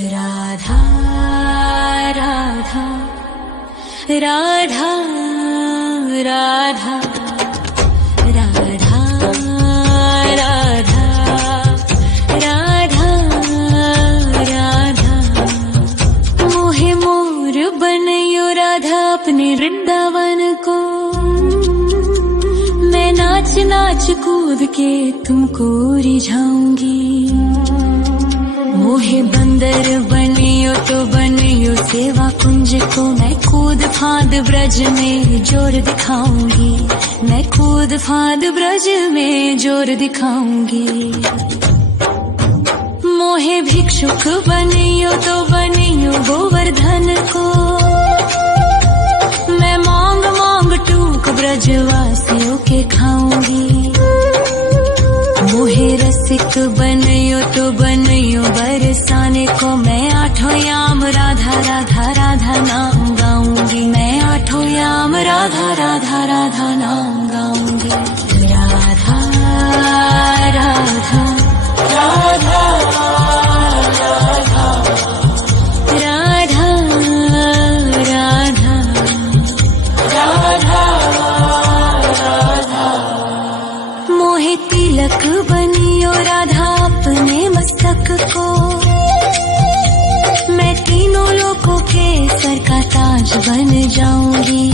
राधा राधा राधा राधा राधा राधा राधा राधा मोहे मोर बनयो राधा अपने वृंदावन को। मैं नाच नाच कूद के तुमको रिझाऊंगी। मोहे बंदर बनियो तो बनियो सेवा कुंज को। मैं कूद फांद ब्रज में जोर दिखाऊंगी। मैं कूद फांद ब्रज में जोर दिखाऊंगी। मोहे भिक्षुक बनियो तो बनियो गोवर्धन को। मैं मांग मांग टूक ब्रजवासियों के खाऊंगी। मोहे रसिक बनियो तो बनियो बरसाने को। मैं आठों याम राधा राधा राधा नाम गाऊंगी। मैं आठों याम राधा राधा राधा नाम गाऊंगी। राधा राधा राधा राधा राधा राधा राधा मोहे तिलक बनियो राधा अपने मस्तक को। मैं तीनों लोगों के सर का ताज बन जाऊंगी।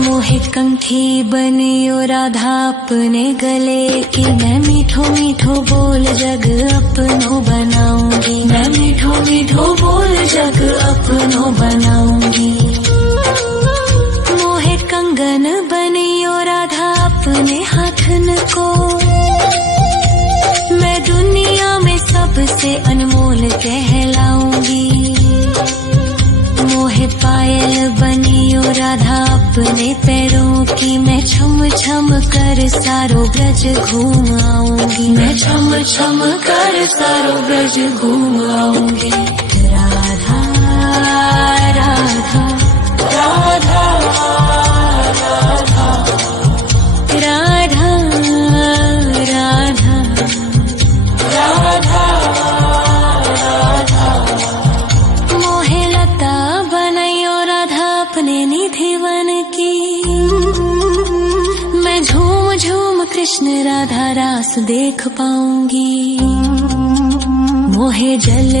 मोहे कंठी बनियो राधा अपने गले की। मैं मीठो मीठो बोल जग अपनो बनाऊंगी। मैं मीठो मीठो बोल जग अपनो बनाऊंगी। मोहे कंगन बनियो राधा अपने हाथन को। मैं दुनिया में सबसे अनमोल कहलाऊंगी। मोहे पायल बनियो राधा अपने पैरों की। मैं छम छम कर सारो ब्रज घूम आऊंगी। मैं छम छम कर सारो ब्रज घूम आऊंगी। राधा राधा राधा राधा राधा राधा राधा राधा मोहे लता बनयो राधा अपने निधि वन की। मैं झूम झूम कृष्ण राधा रास देख पाऊंगी। मोहे जल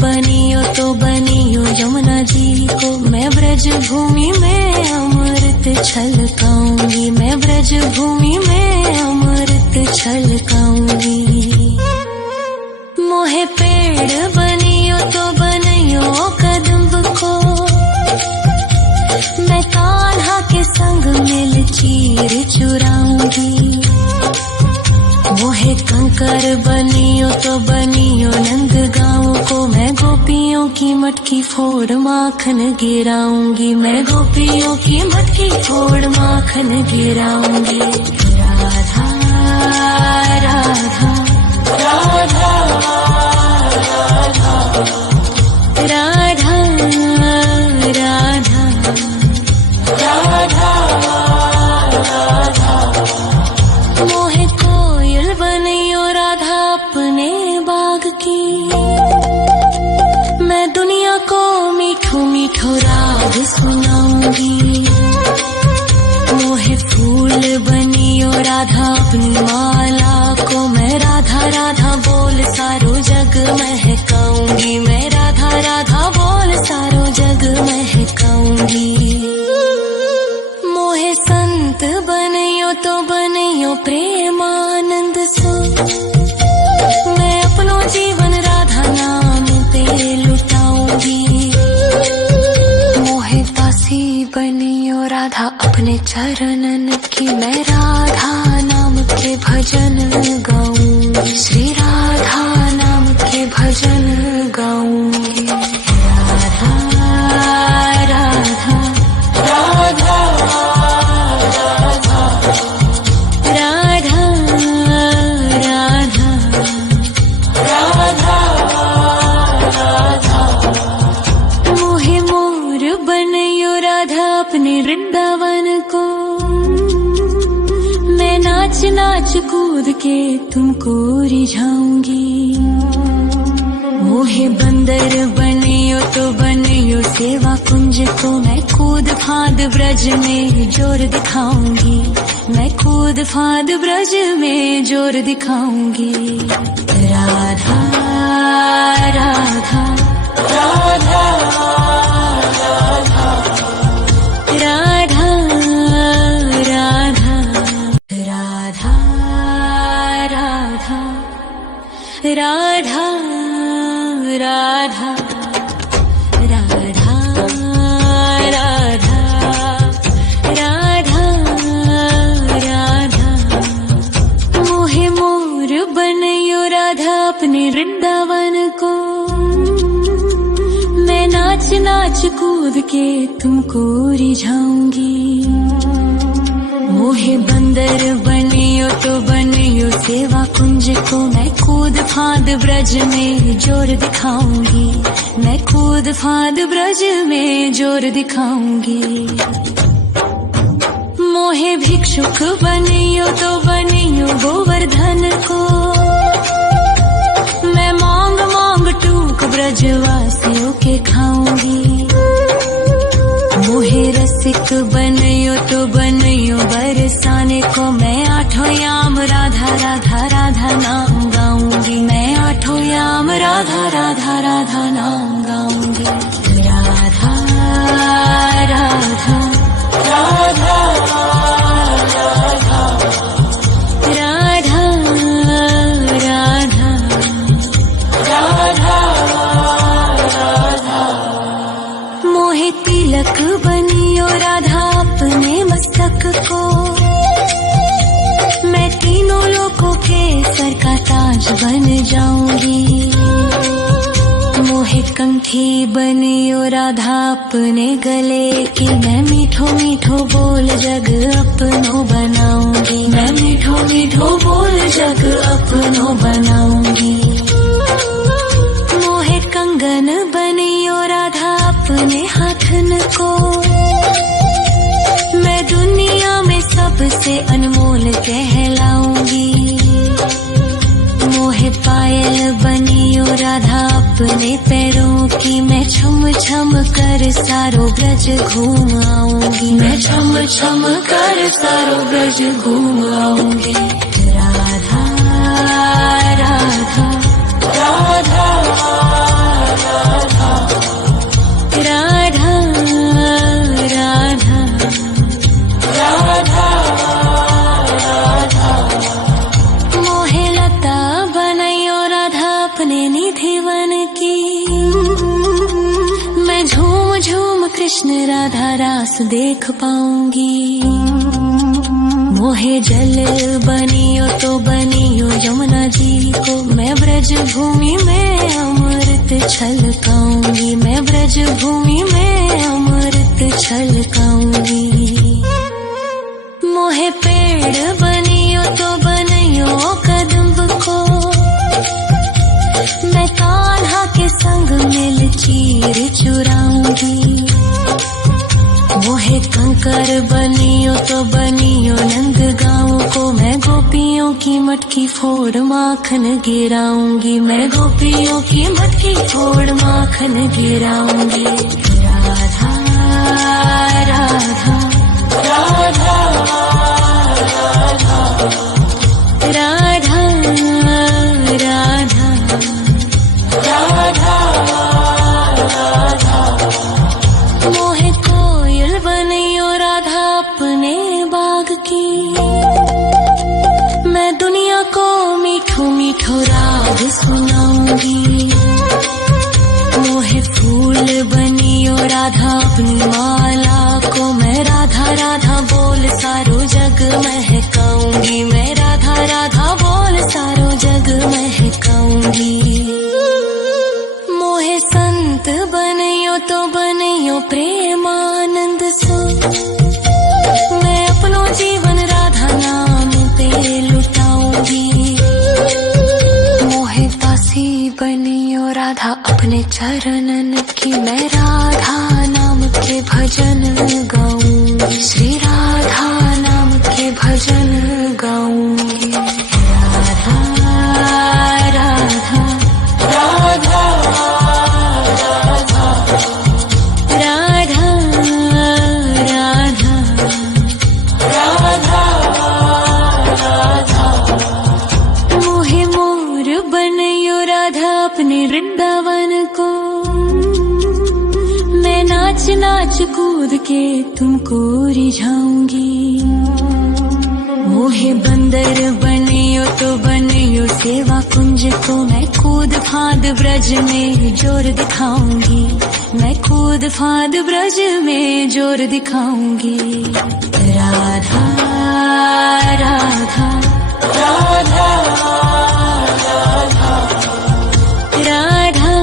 बनियो तो बनियो यमुना जी को। मैं ब्रज भूमि में अमृत छलकाऊंगी। मैं ब्रज भूमि में अमृत छलकाऊंगी। मोहे पेड़ बनियो तो बनियो कदम्ब को। मैं कान्हा के संग मिल चीर चुराऊंगी। मोहे कंकर बनियो तो बनियो नंद गाँव को। मैं गोपियों की मटकी फोड़ माखन गिराऊंगी। मैं गोपियों की मटकी फोड़ माखन गिराऊंगी। राधा राधा राधा राधा राधा राधा राधा मोहे कोयल बनियो राधा अपने बाग की। मैं दुनिया को मीठो मीठो राग सुनाऊंगी। मोहे फूल बनियो राधा अपनी माला को। मैं राधा राधा बोल सारो जग महकाऊंगी। मैं राधा राधा बोल सारो जग महकाऊंगी। मोहे संत बनियो तो बनियो प्रेमानंद सो। मैं अपनो जीवन राधा नाम पे लुटाऊंगी। मोहे दासी बनियो राधा अपने चरणन की। मैं राधा नाम के भजन गाऊंगी। श्री राधा नाम के भजन गाऊंगी। राधा राधा राधा राधा राधा राधा राधा राधा मोहे मोर बनयो राधा अपने वृंदावन को। मैं नाच नाच कूद के तुमको रिझाऊंगी। मोहे मोहे बंदर बनियो तो बनियो सेवा कुंज को, मैं कूद फांद ब्रज में जोर दिखाऊंगी, मैं कूद फांद ब्रज में जोर दिखाऊंगी। राधा राधा राधा राधा राधा राधा राधा राधा राधा राधा राधा राधा राधा राधा मोहे मोर बनयो राधा अपने वृंदावन को, मैं नाच नाच कूद के तुमको रिझाऊंगी। मोहे बंदर बनियो तो बनियो सेवा कुंज को, मैं कूद फांद ब्रज में जोर दिखाऊंगी, मैं कूद फांद ब्रज में जोर दिखाऊंगी। मोहे भिक्षुक बनियो तो बनियो गोवर्धन को, मैं मांग मांग टूक ब्रजवासियों के खाऊंगी। मोहे रसिक बनियो तो बनियो बरसाने को, मैं आठों याम राधा राधा राधा नाम गाऊंगी, मैं आठों याम राधा राधा राधा नाम गाऊंगी। राधा राधा राधा राधा राधा राधा राधा मोहे तिलक बनियो राधा अपने मस्तक को, मैं तीनों लोकों के सर का ताज बन जाऊंगी। मोहे कंठी बनियो राधा अपने गले की, मैं मीठो मीठो बोल जग अपनो बनाऊंगी, मैं मीठो मीठो बोल जग अपनो बनाऊंगी। मोहे कंगन बनियो राधा अपने हाथन को, मैं दुनिया में सबसे अनमोल कहलाऊंगी। मोहे पायल बनियो राधा अपने पैरों की, मैं छम छम कर सारो ब्रज घूम आऊंगी, मैं छम छम कर सारो ब्रज घूम आऊंगी। राधा राधा राधा राधा राधा राधा राधा राधा मोहे लता बनयो राधा अपने निधिवन की, मैं झूम झूम कृष्ण राधा रास देख पाऊंगी। मोहे जल बनियो तो बनियो यमुना जी को, मैं ब्रज भूमि में अमृत छलकाऊंगी, मैं ब्रज भूमि में अमृत छलकाऊंगी। मोहे पेड़ बनियो तो बनियो कदम्ब को, मैं कान्हा के संग मिल चीर चुराऊंगी। मोहे कंकर बनियो तो बनियो नंद गाँव को, मैं गोपियों की मटकी फोड़ माखन गिराऊंगी, मैं गोपियों की मटकी फोड़ माखन गिराऊंगी। राधा राधा राधा राधा राधा राधा राधा मोहे कोयल बनियो राधा अपने बाग की, मैं दुनिया को मीठो मीठो राग सुनाऊंगी। मोहे फूल बनियो राधा अपनी माला को, मैं राधा राधा बोल सारो जग महकाऊंगी, मैं राधा राधा बोल सारो जग महकाऊंगी। मोहे संत बनियो तो बनियो प्रेमानंद सो, मैं अपनो जीवन राधा नाम पे लुटाऊंगी। मोहे दासी बनियो राधा अपने चरणन की, मैं राधा नाम के भजन गाऊंगी, श्री राधा नाम के भजन गाऊंगी। राधा राधा राधा वृंदावन को। मैं नाच नाच कूद के तुमको रिझाऊंगी। मोहे बंदर बनियो तो बनियो सेवा कुंज को। मैं कूद फांद ब्रज में जोर दिखाऊंगी। मैं कूद फांद ब्रज में जोर दिखाऊंगी। राधा राधा राधा राधा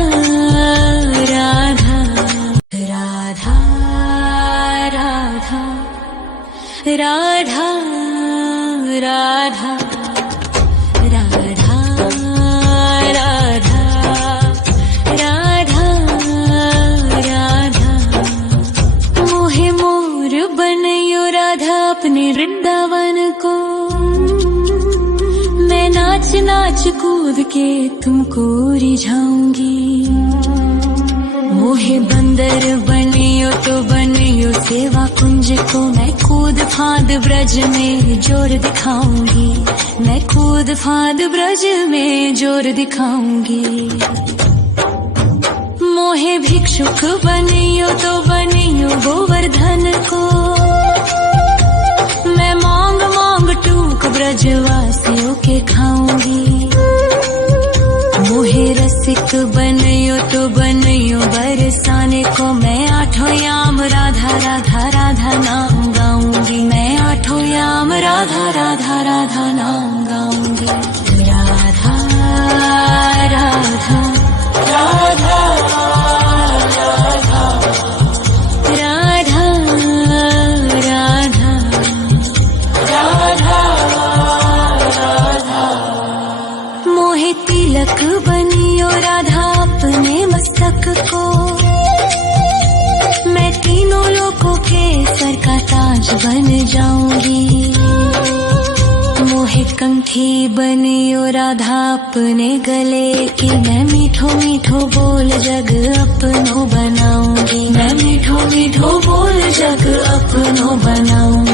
राधा राधा राधा राधा राधा राधा राधा राधा राधा। मोहे मोर बनयो राधा अपने वृंदावन को। मैं नाच नाच कूद के तुमको रिझाऊंगी। मोहे बंदर बनियो तो बनियो सेवा कुंज को। मैं कूद फांद ब्रज में जोर दिखाऊंगी। मैं कूद फांद ब्रज में जोर दिखाऊंगी। मोहे भिक्षुक बनियो तो बनियो गोवर्धन को। मैं मांग मांग टूक ब्रजवासियों के खाऊंगी। मोहे रसिक बनियो तो बनियो बरसाने को। मैं आठों याम राधा राधा राधा नाम गाऊंगी। मैं आठों याम राधा राधा राधा नाम गाऊंगी। राधा राधा राधा राधा राधा राधा राधा। मोहे तिलक बनियो राधा अपने मस्तक को। मैं तीनों लोगों के सर का ताज बन जाऊंगी। मोहे कंठी बनियो राधा अपने गले की। मैं मीठो मीठो बोल जग अपनो बनाऊंगी। मैं मीठो मीठो बोल जग अपनो बनाऊंगी।